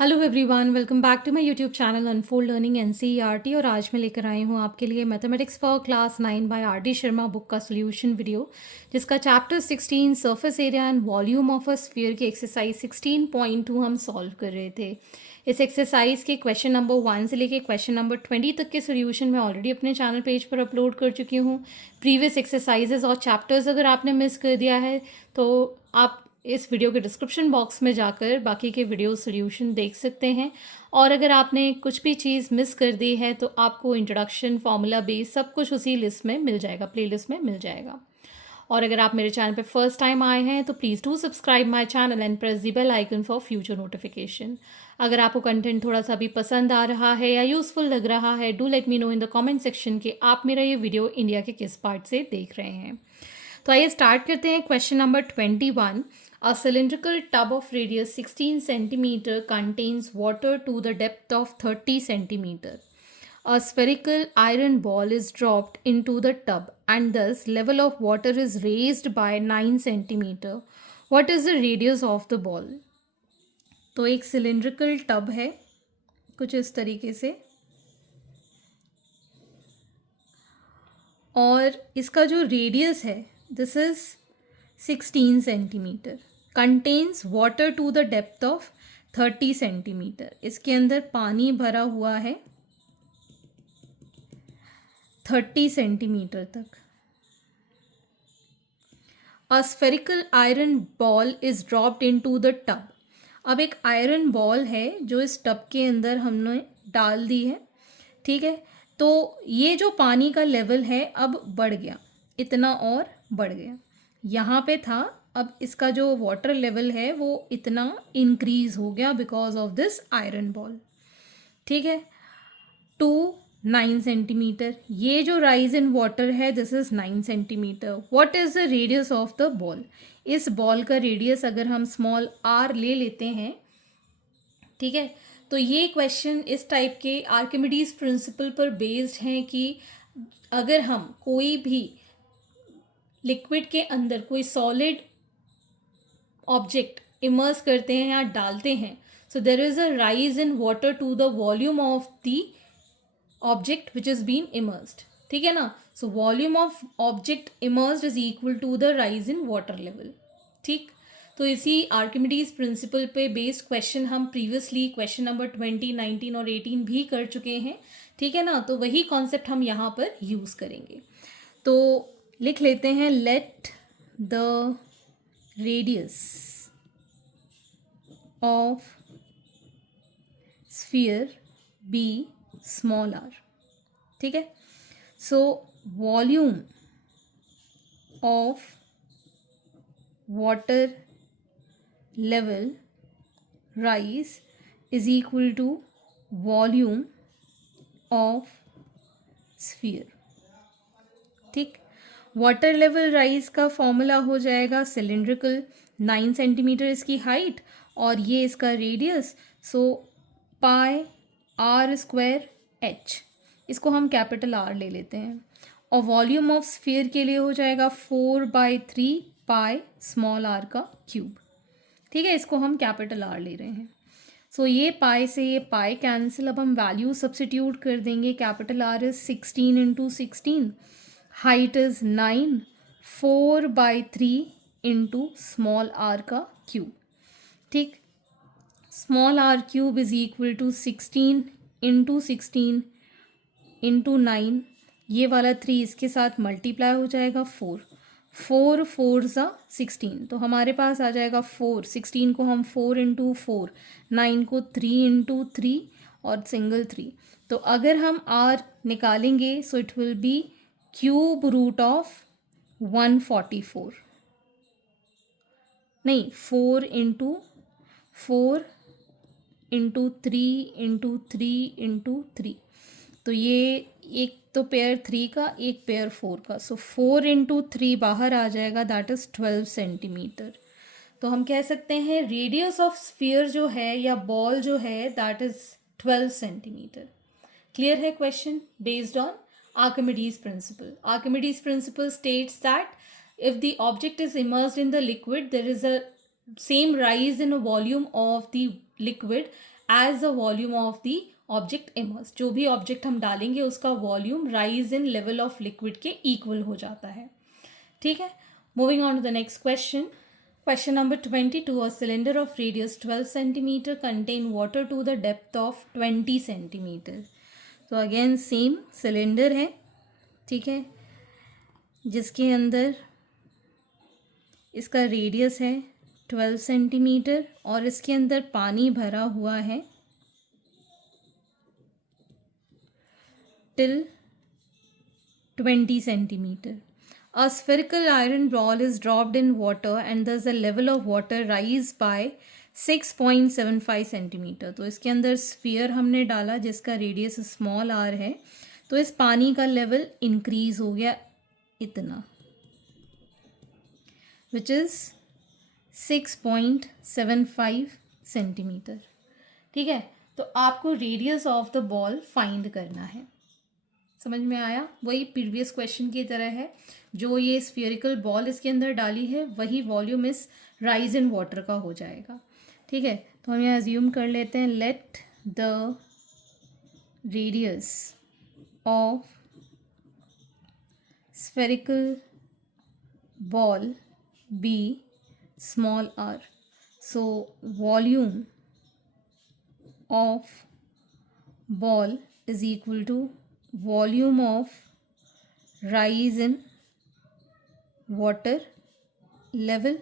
Hello everyone, welcome back to my YouTube channel Unfold Learning NCERT. और आज मैं लेकर आई हूँ आपके लिए mathematics for class 9 by RD. Sharma book का सोल्यूशन वीडियो, जिसका chapter 16 surface area and volume of a sphere की एक्सरसाइज 16.2 हम सॉल्व कर रहे थे। इस एक्सरसाइज के क्वेश्चन नंबर 1 से लेके क्वेश्चन नंबर 20 तक के सोल्यूशन मैं ऑलरेडी अपने चैनल पेज पर अपलोड कर चुकी हूँ। प्रीवियस एक्सरसाइजेज और चैप्टर्स अगर आपने मिस कर दिया है तो आप इस वीडियो के डिस्क्रिप्शन बॉक्स में जाकर बाकी के वीडियो सोल्यूशन देख सकते हैं। और अगर आपने कुछ भी चीज़ मिस कर दी है तो आपको इंट्रोडक्शन, फार्मूला बेस सब कुछ उसी लिस्ट में मिल जाएगा, प्लेलिस्ट में मिल जाएगा। और अगर आप मेरे चैनल पर फर्स्ट टाइम आए हैं तो please do subscribe my channel and press the bell icon for future notification. अगर आपको कंटेंट थोड़ा सा भी पसंद आ रहा है या यूज़फुल लग रहा है, do let me know in the comment section कि आप मेरा ये वीडियो इंडिया के किस पार्ट से देख रहे हैं। तो आइए स्टार्ट करते हैं। Question number 21। A cylindrical tub of radius 16 centimeter contains water to the depth of 30 centimeter. A spherical iron ball is dropped into the tub and thus level of water is raised by 9 centimeter. What is the radius of the ball? तो एक cylindrical tub है कुछ इस तरीके से, और इसका जो रेडियस है this is 16 centimetre, contains water to the depth of 30 centimetre. इसके अंदर पानी भरा हुआ है 30 सेंटीमीटर तक। A spherical iron ball is dropped into the tub. अब एक आयरन बॉल है जो इस टब के अंदर हमने डाल दी है, ठीक है। तो ये जो पानी का लेवल है अब बढ़ गया, इतना और बढ़ गया। यहाँ पे था, अब इसका जो वाटर लेवल है वो इतना इंक्रीज हो गया because of this iron ball, ठीक है, टू 9 सेंटीमीटर। ये जो राइज इन वाटर है this is 9 centimetre. What is the radius of the ball? इस बॉल का रेडियस अगर हम स्मॉल आर ले लेते हैं, ठीक है, तो ये क्वेश्चन इस टाइप के आर्किमिडीज प्रिंसिपल पर बेस्ड हैं कि अगर हम कोई भी लिक्विड के अंदर कोई सॉलिड ऑब्जेक्ट इमर्स करते हैं या डालते हैं, so there is a rise in water to the volume of the object which is been immersed, ठीक है ना। So volume of object immersed is equal to the rise in water level, ठीक। तो इसी आर्किमिडीज प्रिंसिपल पे based question हम previously question number 20, 19 और 18 भी कर चुके हैं, ठीक है ना। तो वही कॉन्सेप्ट हम यहाँ पर यूज करेंगे। तो लिख लेते हैं, let the radius of sphere be small R, ठीक है। So volume of water level rise is equal to volume of sphere, ठीक। वाटर लेवल राइज का फॉर्मूला हो जाएगा सिलिंड्रिकल, 9 सेंटीमीटर इसकी हाइट और ये इसका radius, so pi are square h, इसको हम कैपिटल आर ले लेते हैं। और वॉल्यूम ऑफ स्फीयर के लिए हो जाएगा 4/3 पाई स्मॉल आर का क्यूब, ठीक है। इसको हम कैपिटल आर ले रहे हैं। सो ये पाई से ये पाई कैंसिल, अब हम वैल्यू सब्सिट्यूट कर देंगे। Capital r is 16 into 16, height is 9, 4/3 into small r का क्यूब, ठीक। Small r cube is equal to 16 into 16 into 9, ये वाला 3 इसके साथ मल्टीप्लाई हो जाएगा 4, 4 4 ज़ा 16, तो हमारे पास आ जाएगा 4। 16 को हम 4 इंटू 4, 9 को 3 इंटू 3 और सिंगल 3। तो अगर हम आर निकालेंगे so it will be cube root of 144, नहीं 4 इंटू 4 इंटू 3 इंटू 3 इंटू 3, तो ये एक तो पेयर 3 का, एक पेयर 4 का, सो 4 इंटू 3 बाहर आ जाएगा, दैट इज 12 सेंटीमीटर। तो हम कह सकते हैं रेडियस ऑफ स्फीयर जो है या बॉल जो है दैट इज 12 सेंटीमीटर। क्लियर है question based on Archimedes principle. Archimedes principle states that if the object is immersed in the liquid, there is a same rise in a volume of the liquid as the volume of the object immerse. जो भी object हम डालेंगे उसका volume rise in level of liquid के equal हो जाता है। ठीक है, moving on to the next question. Question number 22. A cylinder of radius 12 centimeter contain water to the depth of 20 centimeter. तो अगेन सेम सिलेंडर है, ठीक है, जिसके अंदर इसका रेडियस है 12 सेंटीमीटर और इसके अंदर पानी भरा हुआ है till 20 centimeter. A spherical iron ball is dropped in water and thus the level of water rise by 6.75 centimeter. तो इसके अंदर स्फीयर हमने डाला जिसका रेडियस स्मॉल आर है, तो इस पानी का लेवल इंक्रीज हो गया इतना, विच इज़ 6.75 सेंटीमीटर। ठीक है, तो आपको radius of the ball find करना है। समझ में आया? वही प्रीवियस क्वेश्चन की तरह है, जो ये स्फीयरिकल बॉल इसके अंदर डाली है वही वॉल्यूम इस राइज इन वाटर का हो जाएगा। ठीक है, तो हम यहाँ अज्यूम कर लेते हैं, let the radius of spherical ball be small R, so volume of ball is equal to volume of rise in water level.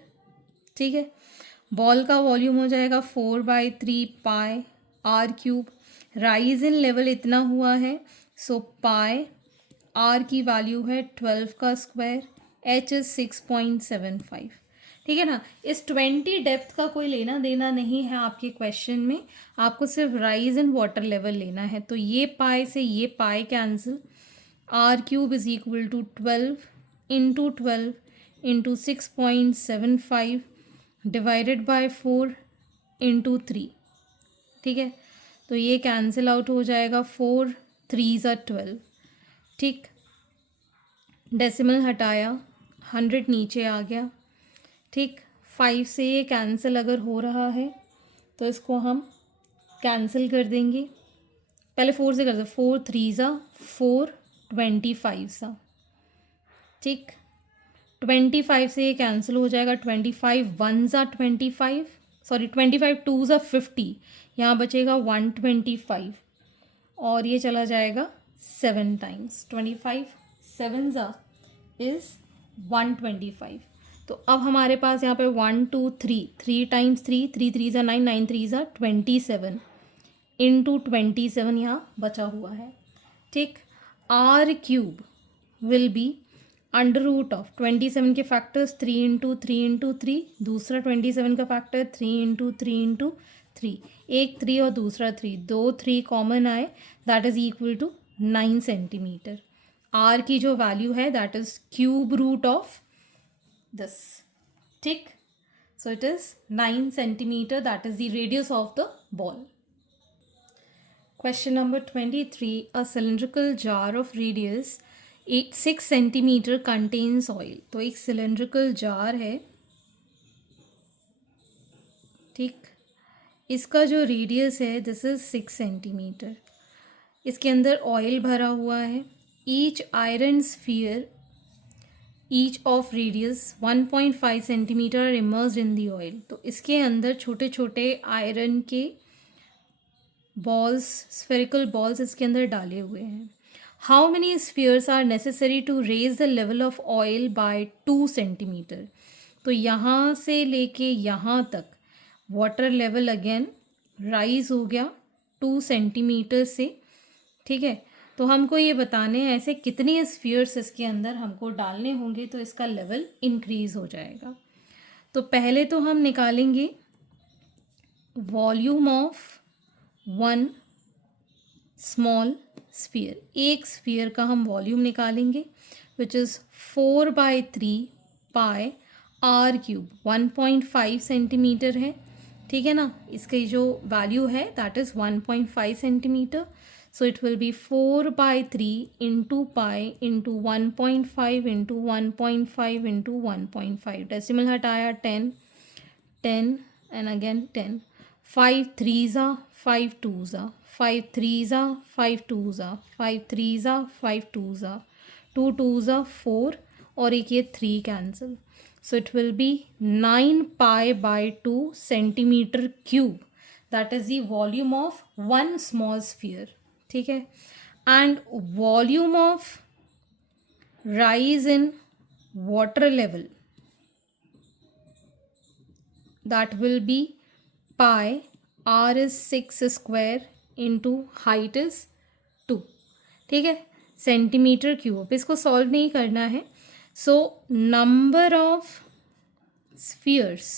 ठीक है, बॉल का वॉल्यूम हो जाएगा 4/3 pi are cube. Rise in level इतना हुआ है, सो पाई आर की value है 12 का स्क्वायर, एच इज 6.75। ठीक है ना, इस 20 डेप्थ का कोई लेना देना नहीं है आपके क्वेश्चन में, आपको सिर्फ राइज इन वाटर लेवल लेना है। तो ये पाई से ये pi cancel, r cube is equal to 12 into 12 into 6.75 divided by 4 into 3। ठीक है, तो ये कैंसिल आउट हो जाएगा, 4 3 ज़ा 12। ठीक, डेसिमल हटाया, 100 नीचे आ गया। ठीक, 5 से ये कैंसिल अगर हो रहा है तो इसको हम कैंसिल कर देंगे। पहले 4 से कर दो, 4 3 ज़ा 4, 25 सा। ठीक, 25 से ये कैंसिल हो जाएगा, 25 1 ज़ा 25, सॉरी 25 2 ज़ा 50, यहाँ बचेगा 125 और ये चला जाएगा 7 टाइम्स, 25 7 ज़ा इज़ 125। तो अब हमारे पास यहाँ पे 1 2 3 3 टाइम्स 3 3 3 ज़ा 9 9 3 ज़ा 27 इंटू 27 यहाँ बचा हुआ है। ठीक, r cube will be under root of 27 के फैक्टर्स 3 इंटू 3 इंटू 3, दूसरा 27 का फैक्टर 3 इंटू 3 इंटू 3, एक 3 और दूसरा 3, 2 3 कॉमन आए, that is equal to 9 centimetre. R की जो वैल्यू है that is cube root of this. ठीक, so it is 9 centimeter, that is the radius of the ball. Question number 23. A cylindrical jar of radius 6 centimeter contains oil. तो एक cylindrical jar है, ठीक, इसका जो रेडियस है this is 6 centimetre, इसके अंदर ऑयल भरा हुआ है। Each iron sphere each of radius 1.5 centimetre are immersed in the oil. तो इसके अंदर छोटे छोटे आयरन के बॉल्स, स्फेरिकल बॉल्स इसके अंदर डाले हुए हैं। How many spheres are necessary to raise the level of oil by 2 centimetre. तो यहाँ से लेके यहाँ तक वाटर लेवल अगेन राइज हो गया 2 सेंटीमीटर से। ठीक है, तो हमको ये बताने हैं ऐसे कितनी स्फीयर्स इसके अंदर हमको डालने होंगे तो इसका लेवल इंक्रीज हो जाएगा। तो पहले तो हम निकालेंगे वॉल्यूम ऑफ 1 स्मॉल स्फीयर, एक स्फीयर का हम वॉल्यूम निकालेंगे which is 4/3 pi are cube, 1.5 centimetre है। ठीक है ना, इसकी जो वैल्यू है that is 1.5 centimetre. So it will be 4/3 into pi into 1.5 into 1.5 into 1.5. Decimal हटाया 10 10 and again 10, 5 3s are 5 2s are 5 3s are 5 2s are 5 3s are 5 2s are 2 2s are 4 और एक ये 3 cancel. So it will be 9 pi by 2 centimeter cube. That is the volume of one small sphere. ठीक है. And volume of rise in water level, that will be pi. R is 6 square into height is 2. ठीक है. Centimetre cube. इसको solve नहीं करना है. So number of spheres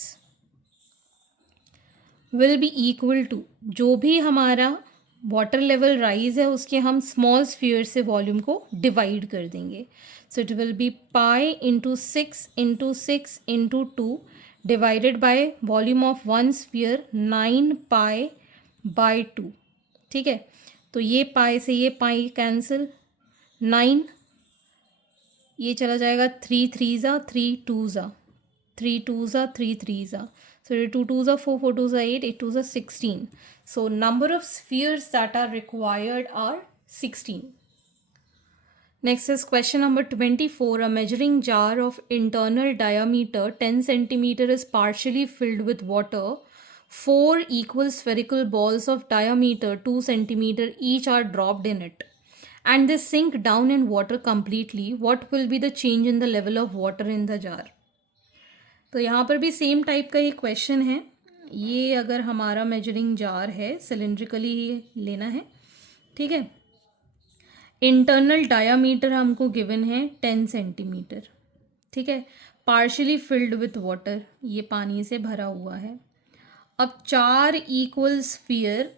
will be equal to, जो भी हमारा वाटर लेवल राइज है उसके हम स्मॉल स्फीयर से वॉल्यूम को डिवाइड कर देंगे. So it will be pi into 6 into 6 into 2 divided by volume of one sphere 9 pi by 2. ठीक है. तो ये पाई से ये पाई कैंसिल. 9 ये चला जाएगा. 3 3s are 3 2s are 3 2s are 3 3s are. So 2 2s are 4 4 2s are 8 8 2s are 16. So number of spheres that are required are 16. Next is question number 24. A measuring jar of internal diameter 10 centimeter is partially filled with water. 4 equal spherical balls of diameter 2 centimeter each are dropped in it, and they sink down in water completely. What will be the change in the level of water in the jar? तो यहाँ पर भी same type का ही question है. ये अगर हमारा measuring jar है, सिलेंड्रिकली ही लेना है. ठीक है. इंटरनल डायामीटर हमको गिवन है 10 सेंटीमीटर. ठीक है. पार्शली फिल्ड विथ वाटर, ये पानी से भरा हुआ है. अब 4 इक्वल स्फीयर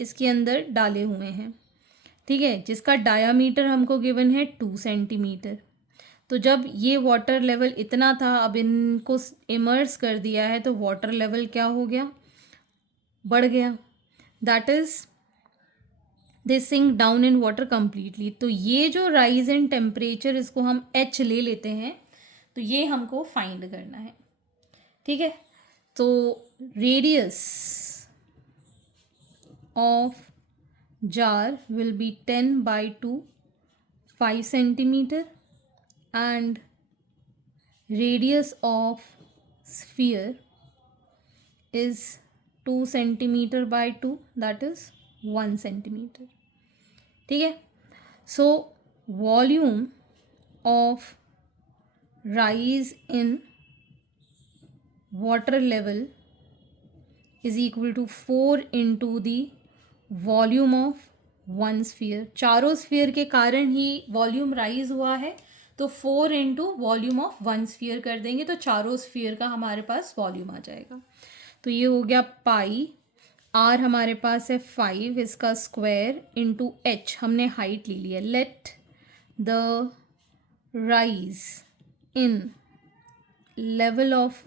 इसके अंदर डाले हुए हैं. ठीक है. जिसका डायामीटर हमको गिवन है 2 सेंटीमीटर. तो जब ये वाटर लेवल इतना था, अब इनको इमर्स कर दिया है, तो वाटर लेवल क्या हो गया? बढ़ गया. That is they sink down in water completely. तो ये जो राइज इन टेम्परेचर, इसको हम एच ले लेते हैं. तो ये हमको फाइंड करना है. ठीक है. तो radius of jar will be 10 by 2 5 centimeter, and radius of sphere is 2 centimeter by 2, that is 1 centimeter. ठीक है. So volume of rise in water level is equal to 4 into the volume of one sphere. चारों sphere के कारण ही volume rise हुआ है, तो 4 into volume of one sphere कर देंगे, तो चारों स्फीयर का हमारे पास वॉल्यूम आ जाएगा. तो ये हो गया पाई. आर हमारे पास है 5, इसका स्क्वायर इंटू एच, हमने हाइट ले लिया. Let the rise in level of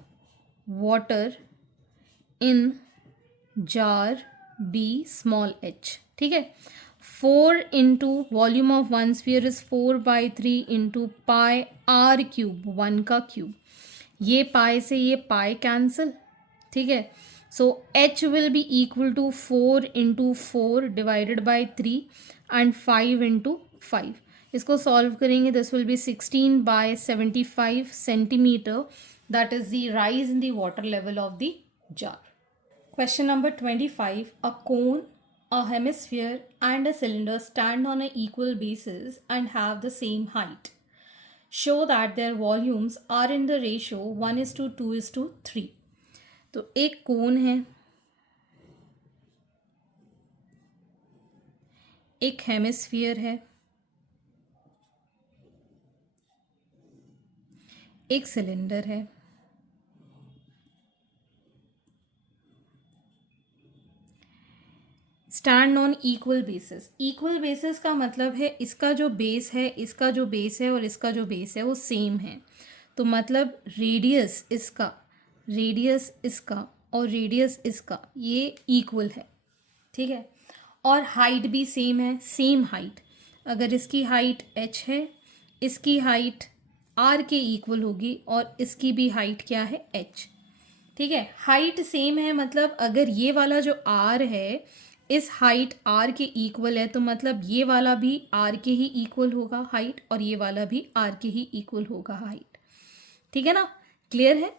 water in jar be small h. ठीक है. 4 into volume of one sphere is 4 by 3 into pi are cube, 1 का क्यूब. ये पाई से ये पाई कैंसिल. ठीक है. So h will be equal to 4 into 4 divided by 3 and 5 into 5. इसको solve करेंगे. This will be 16 by 75 centimetre. That is the rise in the water level of the jar. Question number 25. A cone, a hemisphere and a cylinder stand on an equal basis and have the same height. Show that their volumes are in the ratio 1:2:3. तो एक कोन है, एक hemisphere है, एक cylinder है. Stand on equal basis. Equal basis का मतलब है इसका जो बेस है, इसका जो बेस है और इसका जो बेस है वो सेम है. तो मतलब रेडियस इसका, रेडियस इसका और रेडियस इसका ये इक्वल है. ठीक है. और हाइट भी सेम है, सेम हाइट. अगर इसकी हाइट h है, इसकी हाइट r के इक्वल होगी और इसकी भी हाइट क्या है? h. ठीक है, हाइट सेम है, मतलब अगर ये वाला जो आर है इस हाइट आर के इक्वल है तो मतलब ये वाला भी आर के ही इक्वल होगा हाइट, और ये वाला भी आर के ही इक्वल होगा हाइट। ठीक है ना, क्लियर है।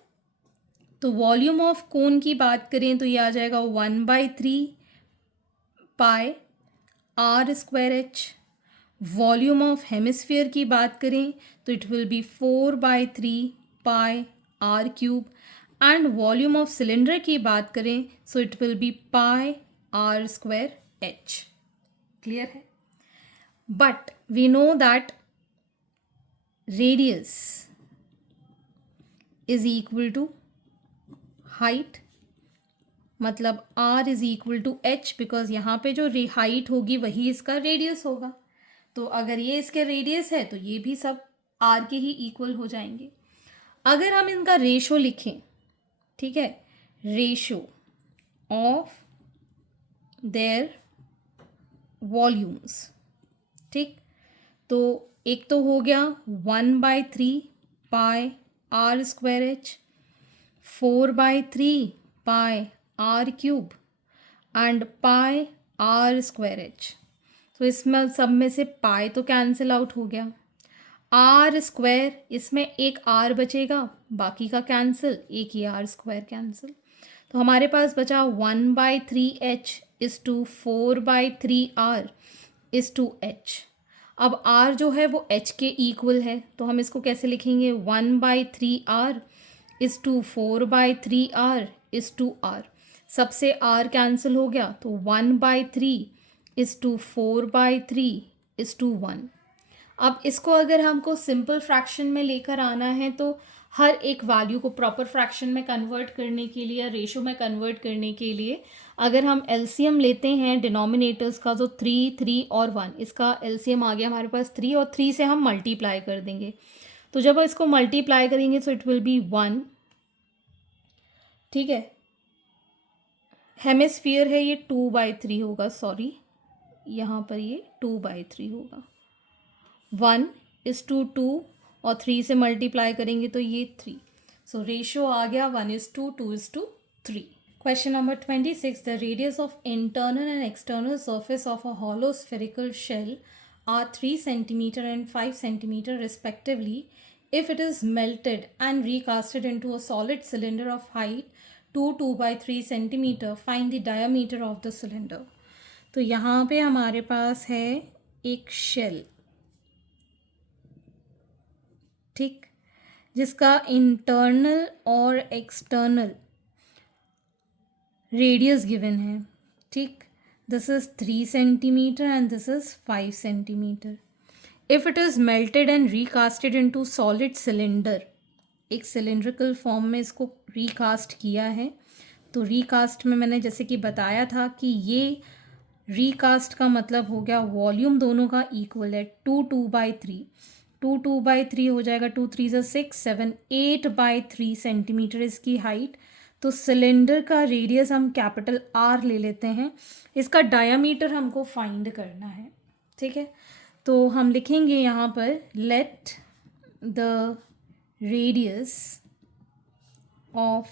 तो वॉल्यूम ऑफ कोन की बात करें तो ये आ जाएगा 1/3 pi are square H. Volume of hemisphere की बात करें तो it will be 4/3 pi are cube, and volume of cylinder की बात करें so it will be pi are square H. Clear है। But we know that radius is equal to height, मतलब r is equal to H, because यहाँ पे जो height होगी वही इसका रेडियस होगा। तो अगर ये इसके रेडियस है तो ये भी सब r के ही इक्वल हो जाएंगे। अगर हम इनका रेशो लिखें, ठीक है, रेशो ऑफ देयर वॉल्यूम्स, ठीक, तो एक तो हो गया 1/3 pi are square H, 4/3 pi are cube and pi are square H. तो इसमें सब में से पाई तो कैंसिल आउट हो गया, आर स्क्वायर इसमें एक आर बचेगा, बाकी का कैंसिल, एक ही आर स्क्वायर कैंसिल। तो हमारे पास बचा 1/3 h is to 4/3 r is to h. अब r जो है वो h के इक्वल है, तो हम इसको कैसे लिखेंगे, 1/3 r is to 4/3 r is to r. सबसे r कैंसिल हो गया तो 1/3 इज टू 4/3 इज टू 1। अब इसको अगर हमको सिंपल फ्रैक्शन में लेकर आना है तो हर एक वैल्यू को प्रॉपर फ्रैक्शन में कन्वर्ट करने के लिए या रेशो में कन्वर्ट करने के लिए अगर हम एलसीएम लेते हैं डिनोमिनेटर्स का, तो 3, 3 और 1, इसका एलसीएम आ गया हमारे पास 3, और 3 से हम मल्टीप्लाई कर देंगे। तो जब इसको मल्टीप्लाई करेंगे तो इट विल बी 1। ठीक है, हेमिस्फीयर है ये 2/3 होगा, सॉरी यहाँ पर ये 2/3 होगा। 1 इज टू 2 और 3 से मल्टीप्लाई करेंगे तो ये 3। सो रेशियो आ गया 1:2 Question number 26. The radius of internal and external surface of a hollow spherical shell are 3 centimeter and 5 centimeter respectively if it is melted and recasted into a solid cylinder of height 2/3 centimeter. Find the diameter of the cylinder. तो यहाँ पे हमारे पास है एक shell, ठीक, जिसका internal और external radius given है, ठीक, this is 3 centimetre and this is 5 centimetre. If it is melted and recasted into solid cylinder, एक सिलेंड्रिकल फॉर्म में इसको रिकास्ट किया है, तो रिकास्ट में मैंने जैसे कि बताया था कि ये रिकास्ट का मतलब हो गया वॉल्यूम दोनों का इक्वल है, 2/3 2/3 हो जाएगा, 2 3 6 7 8/3 सेंटीमीटर इसकी हाइट। तो सिलेंडर का रेडियस हम कैपिटल आर ले लेते हैं, इसका डायामीटर हमको फाइंड करना है, ठीक है। तो हम लिखेंगे यहाँ पर let the radius of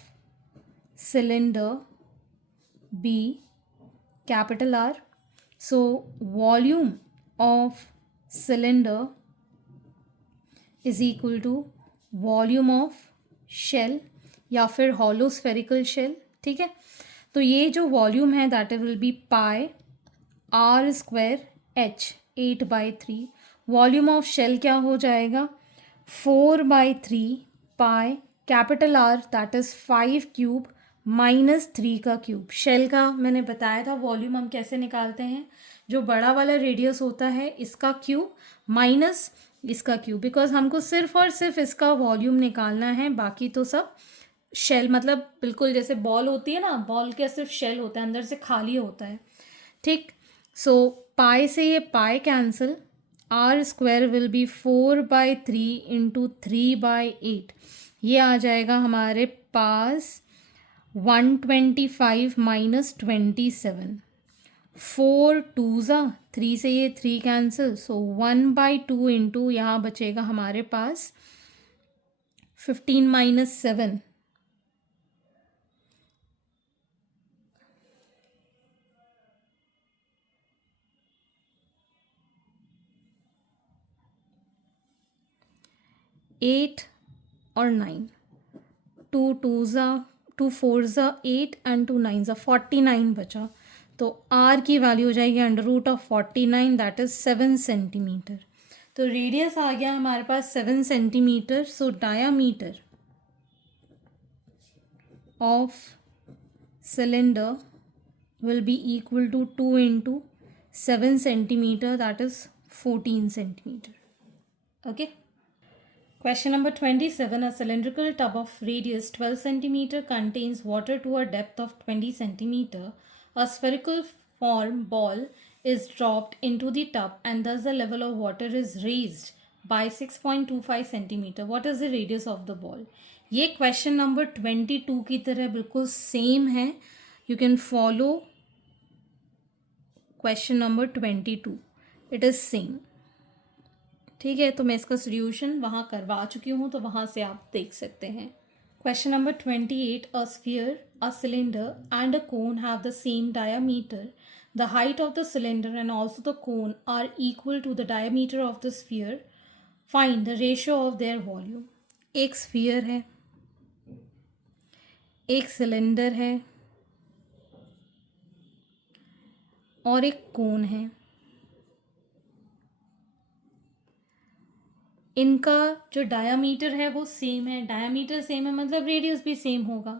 cylinder be capital r. So volume of cylinder is equal to volume of shell या फिर हॉलो स्फेरिकल शेल, ठीक है। तो ये जो वॉल्यूम है that will be pi are square h 8/3। Volume of shell क्या हो जाएगा 4/3 pi capital r that is 5 cube minus 3 का क्यूब। शेल का मैंने बताया था वॉल्यूम हम कैसे निकालते हैं, जो बड़ा वाला रेडियस होता है इसका क्यूब माइनस इसका क्यूब, बिकॉज हमको सिर्फ और सिर्फ इसका वॉल्यूम निकालना है, बाकी तो सब शेल, मतलब बिल्कुल जैसे बॉल होती है ना, बॉल का सिर्फ शेल होता है, अंदर से खाली होता है, ठीक। सो पाई से ये pi cancel, r square will be 4/3 into 3/8, ये आ जाएगा हमारे पास 125 माइनस 27, 4 2 3 से ये 3 कैंसिल, सो 1/2 इंटू यहाँ बचेगा हमारे पास 15 माइनस 7, 8 और 9, 2 2 ज़ा 2 4 ज़ा 8 एंड 2 9 ज़ा 49 बचा। तो r की वैल्यू हो जाएगी √49, दैट इज़ 7 सेंटीमीटर। तो रेडियस आ गया हमारे पास 7 centimetre. So diameter of cylinder will be equal to 2 into 7 centimeter, that is 14 centimeter. Okay. Question number 27. A cylindrical tub of radius 12 centimeter contains water to a depth of 20 centimeter. A spherical form ball is dropped into the tub and thus the level of water is raised by 6.25 centimeter. What is the radius of the ball? ये question number 22 की तरह बिल्कुल same है. You can follow question number 22. It is same. ठीक है, तो मैं इसका सोल्यूशन वहाँ करवा चुकी हूँ, तो वहाँ से आप देख सकते हैं. Question number 28. A sphere, a cylinder and a cone have the same diameter. The height of the cylinder and also the cone are equal to the diameter of the sphere. Find the ratio of their volume. एक sphere है, एक cylinder है और एक कोन है. इनका जो diameter है वो सेम है. डायामीटर सेम है मतलब रेडियस भी सेम होगा.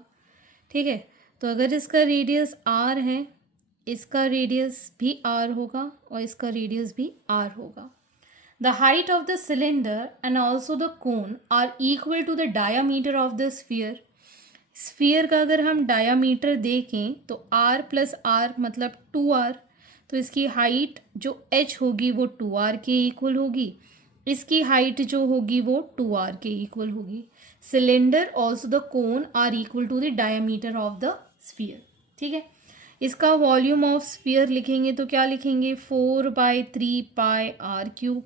ठीक है, तो अगर इसका रेडियस r है, इसका रेडियस भी r होगा और इसका रेडियस भी r होगा. The height of the cylinder and also the cone are equal to the diameter of the sphere. Sphere का अगर हम डायामीटर देखें तो r प्लस r मतलब 2r. तो इसकी हाइट जो h होगी वो 2r के इक्वल होगी. इसकी हाइट जो होगी वो 2r के इक्वल होगी. Cylinder also the cone are equal to the diameter of the sphere. ठीक है, इसका वॉल्यूम ऑफ स्फीयर लिखेंगे तो क्या लिखेंगे, 4/3 पाई r cube.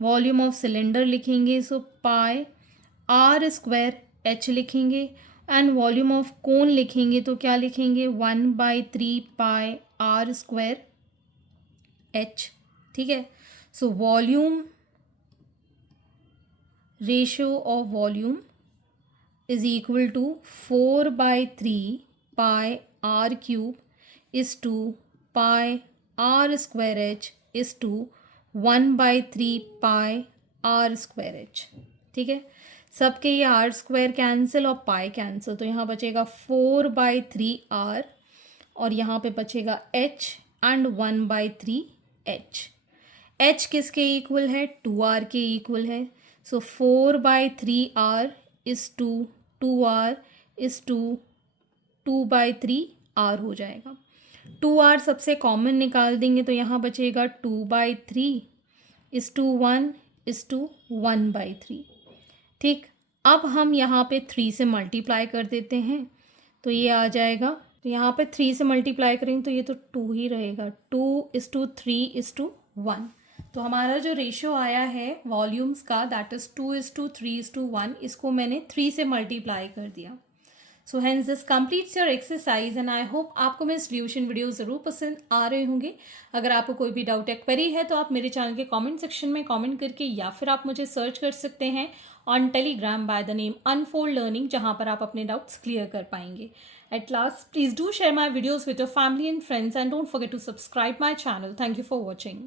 Volume of cylinder लिखेंगे सो पाई r स्क्वायर h लिखेंगे. एंड वॉल्यूम ऑफ कोन लिखेंगे तो क्या लिखेंगे, 1/3 पाई r स्क्वायर h. ठीक है, so volume ratio of volume is equal to 4/3 pi r cube is to pi r square h is to 1/3 pi r square h. ठीक है, सबके ये r स्क्वायर कैंसिल और पाई कैंसिल, तो यहाँ बचेगा 4/3 r और यहाँ पे बचेगा h एंड 1/3 h. h किसके इक्वल है, 2r के इक्वल है. So 4/3 r is to 2r is to 2/3 r हो जाएगा. 2r सबसे कॉमन निकाल देंगे तो यहाँ बचेगा 2/3 इज़ टू 1 इज़ टू 1/3. ठीक, अब हम यहाँ पे 3 से मल्टीप्लाई कर देते हैं तो ये आ जाएगा. तो यहाँ पे 3 से मल्टीप्लाई करेंगे तो ये तो 2 ही रहेगा. 2 इज़ टू 3 इज़ टू 1. तो हमारा जो रेशियो आया है वॉल्यूम्स का, दैट इज़ 2:3:1, इसको मैंने 3 से मल्टीप्लाई कर दिया. So hence this completes your exercise and I hope आपको मेरे सोल्यूशन वीडियो ज़रूर पसंद आ रहे होंगे. अगर आपको कोई भी डाउट या क्वेरी है तो आप मेरे चैनल के कमेंट सेक्शन में कमेंट करके या फिर आप मुझे सर्च कर सकते हैं on Telegram by the name unfold learning, जहाँ पर आप अपने डाउट्स क्लियर कर पाएंगे. At last, please do share my videos with your family and friends and don't forget to subscribe my channel. Thank you for watching.